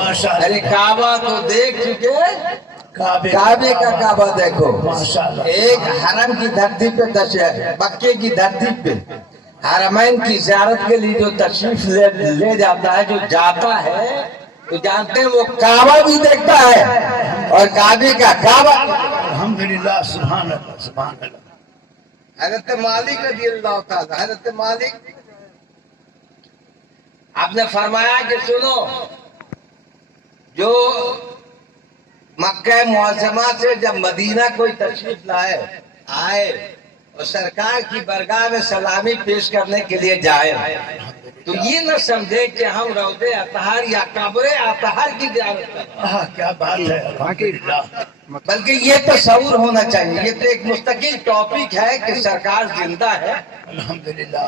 ارے کعبہ تو دیکھ چکے، کعبے کا کعبہ دیکھو، ایک حرم کی دھرتی پہ مکے کی دھرتی پہ حرمین کی زیارت کے لیے جو تشریف لے جاتا ہے، جو جاتا ہے تو جانتے ہیں وہ کعبہ بھی دیکھتا ہے، اور کعبے کا کعبہ۔ الحمدللہ، سبحان اللہ، سبحان اللہ۔ حضرت مالک رضی اللہ تعالی، حضرت مالک آپ نے فرمایا کہ سنو، جو مکہ معظمہ سے جب مدینہ کوئی تشریف آئے اور سرکار کی بارگاہ میں سلامی پیش کرنے کے لیے جائے تو یہ نہ سمجھے کہ ہم روضے اطہر یا قبر اطہر کی زیارت کریں، کیا بات ہے، الحمدللہ۔ بلکہ یہ تصور ہونا چاہیے، یہ تو ایک مستقل ٹاپک ہے کہ سرکار زندہ ہے، الحمدللہ۔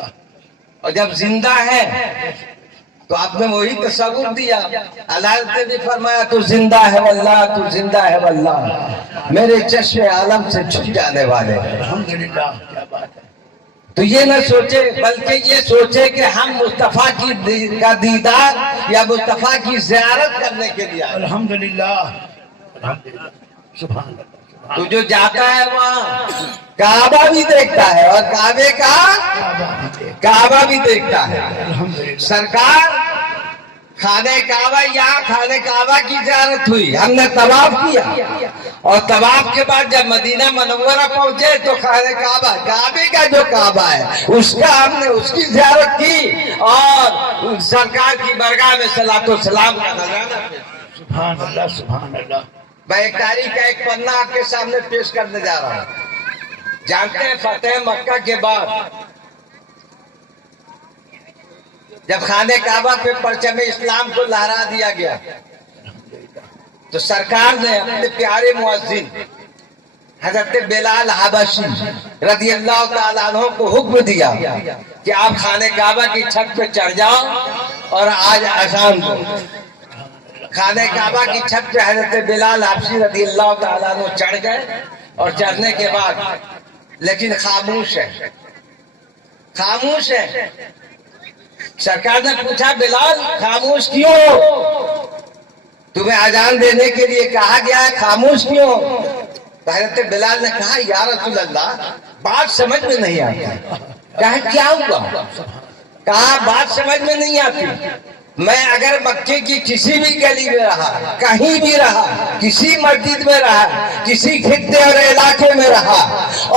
اور جب زندہ ہے تو آپ نے وہی تصور دیا۔ اللہ نے بھی فرمایا تو زندہ ہے واللہ، تو زندہ ہے واللہ، میرے چشم عالم سے چھپ جانے والے۔ الحمدللہ، کیا بات ہے۔ تو یہ نہ سوچے، بلکہ یہ سوچے کہ ہم مصطفیٰ کا دیدار یا مصطفیٰ کی زیارت کرنے کے لیے آئے۔ الحمدللہ، الحمدللہ، سبحان اللہ۔ تو جو جاتا ہے وہاں کعبہ بھی دیکھتا ہے اور کعبے کا کعبہ بھی دیکھتا ہے۔ سرکار خانہ کعبہ، یہاں خانہ کعبہ کی زیارت ہوئی، ہم نے طواف کیا، اور طواف کے بعد جب مدینہ منورہ پہنچے تو خانہ کعبہ، کعبے کا جو کعبہ ہے اس کا ہم نے اس کی زیارت کی، اور سرکار کی بارگاہ میں صلاۃ و سلام کا نذرانہ۔ سبحان اللہ، سبحان اللہ۔ میں ایک تاریخ کا ایک پنہ آپ کے سامنے پیش کرنے جا رہا ہوں۔ جانتے ہیں فتح مکہ کے بعد جب خانہ کعبہ پہ پرچم اسلام کو لہرا دیا گیا تو سرکار نے اپنے پیارے مؤذن حضرت بلال حبشی رضی اللہ تعالیٰ عنہ کو حکم دیا کہ آپ خانہ کعبہ کی چھت پہ چڑھ جاؤ اور آج اذان دو۔ خانہ کعبہ کی چھت پہ حضرت بلال حبشی رضی اللہ تعالیٰ عنہ چڑھ گئے، اور چڑھنے کے بعد لیکن خاموش ہے، خاموش ہے۔ سرکار نے پوچھا بلال خاموش کیوں؟ تمہیں اذان دینے کے لیے کہا گیا ہے، خاموش کیوں؟ تو حضرت بلال نے کہا یا رسول اللہ بات سمجھ میں نہیں آتی۔ کہا کیا ہوا؟ کہا بات سمجھ میں نہیں آتی، میں اگر مکے کی کسی بھی گلی میں رہا، کہیں بھی رہا، کسی مسجد میں رہا، کسی خطے اور علاقے میں رہا،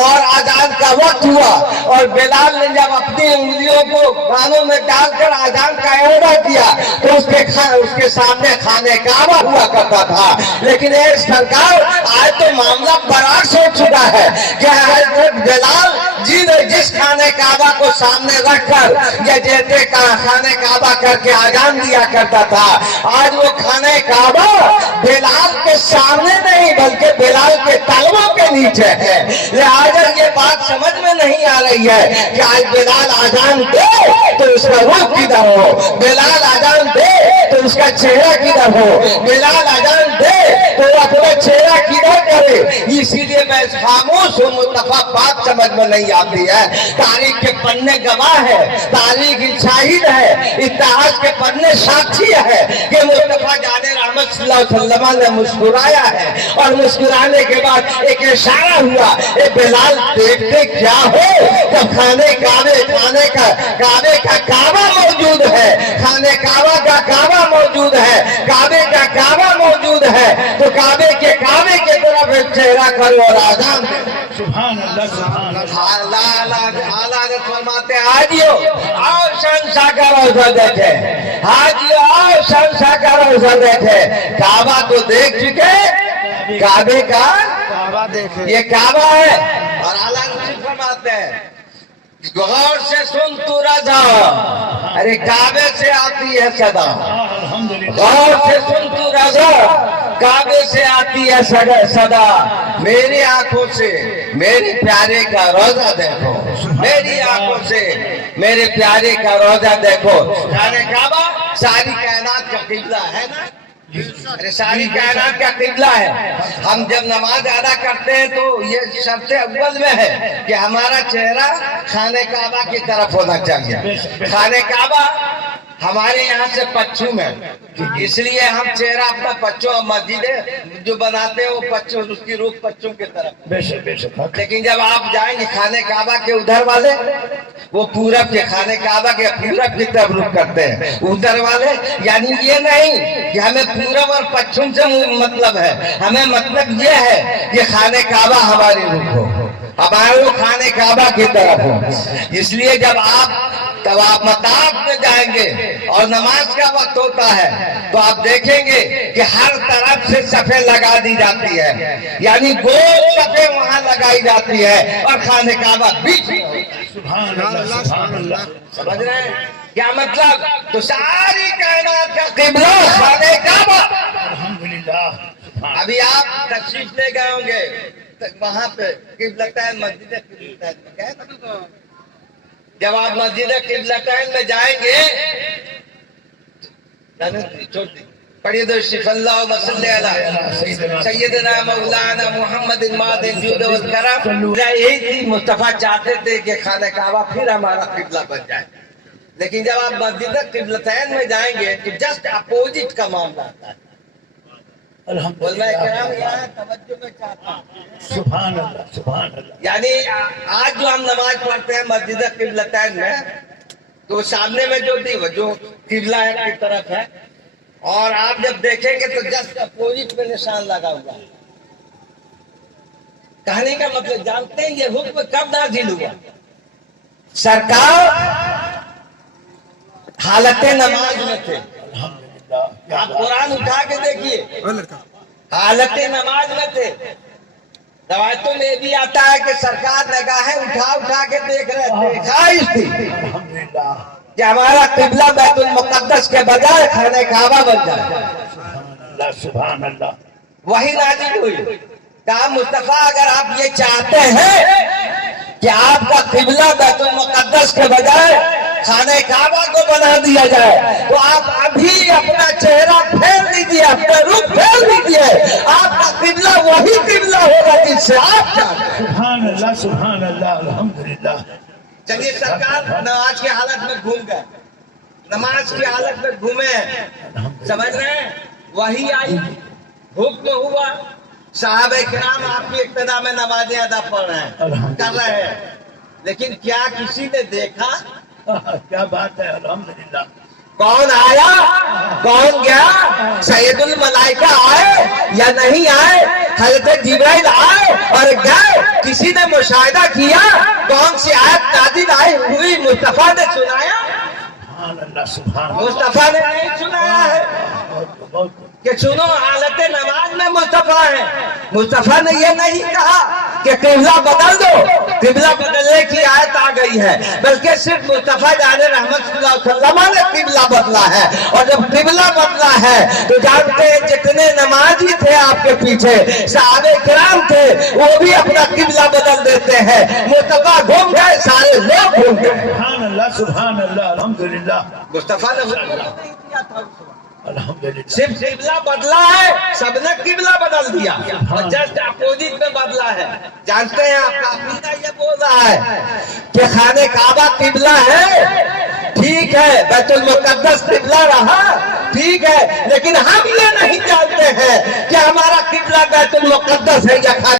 اور اذان کا وقت ہوا اور بلال نے جب اپنی انگلیوں کو کانوں میں ڈال کر اذان کا اعادہ کیا تو اس کے سامنے خانہ کعبہ ہوا کرتا تھا۔ لیکن اے سرکار آج تو معاملہ برعکس ہو چکا ہے کہ حضرت بلال جی نے جس خانہ کعبہ کو سامنے رکھ کر یا جیسے خانہ کعبہ کر کے اذان دیا کرتا تھا، آج وہ خانہ کعبہ بلال کے سامنے نہیں بلکہ بلال کے تلووں کے نیچے ہے۔ لہٰذا یہ بات سمجھ میں نہیں آ رہی ہے کہ آج بلال اذان دے تو اس کا روح کدھر ہو، بلال اذان دے تو اس کا چہرہ کدھر ہو، بلال اذان دے تو وہ اپنا چہرہ کدھر کرے۔ اسی لیے میں خاموش ہوں، مصطفیٰ بات سمجھ میں نہیں آتی ہے۔ تاریخ کے پنے گواہ ہے، تاریخ شاہد ہے، اتہاس کے پنے ساتھی ہے کہ مصطفیٰ جان رحمت صلی اللہ علیہ وسلم نے مسکرایا ہے، اور مسکرانے کے بعد ایک اشارہ ہوا، اے بلال دیکھتے کیا ہو؟ جب خانہ کعبے کا کعبہ موجود ہے، خانہ کعبہ کا کعبہ موجود ہے، کعبے کا کعبہ موجود ہے، تو کعبے کے طرف چہرہ کرو اور اذان دو۔ سبحان اللہ، سبحان اللہ۔ حضرت فرماتے ہیں حاجیو آؤ شہنشاہ کا روضہ دیکھے، حاجیو آؤ شہنشاہ کا روضہ دیکھے۔ کعبہ تو دیکھ چکے، کعبے کا یہ کعبہ ہے، اور اعلیٰ حضرت فرماتے ہیں غور سے سن تو رضا، ارے کعبے سے آتی ہے صدا، غور سے سن تو رضا، کعبے سے آتی ہے صدا، میری آنکھوں سے میرے پیارے کا روضہ دیکھو، میری آنکھوں سے میرے پیارے کا روضہ دیکھو۔ خانہ کعبہ ساری کائنات کا قبلہ ہے نا، ساری کائنات کا قبلہ ہے۔ ہم جب نماز ادا کرتے ہیں تو یہ شرط اول میں ہے کہ ہمارا چہرہ خانہ کعبہ کی طرف ہونا چاہیے۔ خانہ کعبہ ہمارے یہاں سے پچھم ہے، اس لیے ہم چہرہ اپنا پچھم اور مسجدیں جو بناتے ہیں وہ پچھم، اس کی رخ پچھم کی طرف۔ بے شک بے شک حق۔ لیکن جب آپ جائیں گے خانہ کعبہ کے ادھر والے، وہ پورب کے خانہ کعبہ کے پورب کی طرف رخ کرتے ہیں، ادھر والے یعنی یہ نہیں کہ ہمیں پورب اور پچھم سے مطلب ہے، ہمیں مطلب یہ ہے کہ خانہ کعبہ ہماری رخ ہو، ہمارے وہ خانہ کعبہ کی طرف ہو۔ اس لیے جب آپ طواف مطاف میں جائیں گے اور نماز کا وقت ہوتا ہے تو آپ دیکھیں گے کہ ہر طرف سے صفیں لگا دی جاتی ہے، یعنی گول صفیں وہاں لگائی جاتی ہے اور خانہ کعبہ بیچ میں ہوتا ہے۔ سبحان اللہ سبحان اللہ۔ سمجھ رہے ہیں کیا مطلب؟ تو ساری کائنات کا قبلہ خانہ کعبہ۔ الحمدللہ۔ ابھی آپ تشریف لے گئے ہوں گے وہاں پہ قبلتین، مسجد قبلتین میں گئے نا؟ جب آپ مسجد قبلتین میں جائیں گے، پڑھیے تو شیخ اللہ وصلی علی سیدنا مولانا محمد المادن جود والکرم۔ یہی تھی، مصطفیٰ چاہتے تھے کہ خانہ کعبہ پھر ہمارا قبلہ بن جائے، لیکن جب آپ مسجد قبلتین میں جائیں گے تو جسٹ اپوزٹ کا معاملہ آتا ہے۔ علماء کرام یہاں توجہ میں چاہتا ہوں، سبحان اللہ سبحان اللہ۔ یعنی آج جو ہم نماز پڑھتے ہیں مسجد قبلتین میں، تو سامنے میں جو قبلہ ہے کی طرف ہے، اور آپ جب دیکھیں گے تو جسٹ اپوزٹ میں نشان لگا ہوا ہے۔ کہنے کا مطلب جانتے ہیں یہ حکم کب نازل ہوا؟ سرکار حالت نماز میں تھے۔ آپ قرآن اٹھا کے دیکھیے، حالت نماز میں تھے۔ روایتوں میں بھی آتا ہے کہ سرکار نگاہیں اٹھا کے دیکھ رہے تھے، خواہش تھی کہ ہمارا قبلہ بیت المقدس کے بجائے خانہ کعبہ بن جائے۔ سبحان اللہ۔ وہی نازل ہوئی، کہا مصطفیٰ اگر آپ یہ چاہتے ہیں کہ آپ کا قبلہ بیت المقدس کے بجائے خانہ کعبہ کو بنا دیا جائے تو آپ ابھی اپنا چہرہ پھیر لیجیے، اپنا رخ پھیر لیجیے، آپ کا قبلہ وہی قبلہ ہوگا جس سے آپ چاہتے ہیں۔ سبحان اللہ سبحان اللہ الحمدللہ۔ چلیے سرکار نماز کی حالت میں گھوم گئے، نماز کی حالت میں گھومے ہیں، سمجھ رہے ہیں؟ وہی آئی، حکم ہوا، صحابہ کرام آپ کی اقتداء میں نمازیں ادا پڑھ رہے ہیں، کر رہے ہیں، لیکن کیا کسی نے دیکھا؟ کیا بات ہے، الحمدللہ۔ کون آیا کون گیا؟ سید الملائکہ آئے یا نہیں آئے؟ حضرت جبرائیل آئے اور گئے؟ کسی نے مشاہدہ کیا کون سی آیت نازل آئی ہوئی مصطفیٰ نے سنایا؟ سبحان اللہ سبحان اللہ۔ مصطفیٰ نے نہیں سنایا ہے کہ سنو حالت نماز میں مصطفیٰ ہے۔ مصطفیٰ نے یہ نہیں کہا کہ قبلہ بدل دو، قبلہ بدلنے کی آیت آ گئی ہے، بلکہ صرف مصطفیٰ جان رحمت صلی اللہ علیہ وسلم نے قبلہ بدلا ہے۔ اور جب قبلہ بدلا ہے تو جانتے ہیں جتنے نمازی تھے آپ کے پیچھے، صحابہ کرام تھے، وہ بھی اپنا قبلہ بدل دیتے ہیں۔ مصطفیٰ گھوم گئے، سارے لوگ گھوم گئے۔ سبحان اللہ سبحان اللہ الحمدللہ۔ مصطفیٰ نے حکم نہیں دیا تھا، الحمدللہ۔ صرف قبلہ بدلا ہے، سب نے قبلہ بدل دیا اور جسٹ اپوزٹ میں بدلا ہے۔ جانتے ہیں آپ کا عقیدہ یہ بول رہا ہے کہ خانہ کعبہ قبلہ ہے، ٹھیک ہے، بیت المقدس قبلہ رہا، ٹھیک ہے، لیکن ہم یہ نہیں جانتے ہیں کہ ہمارا قبلہ بیت المقدس ہے یا خانہ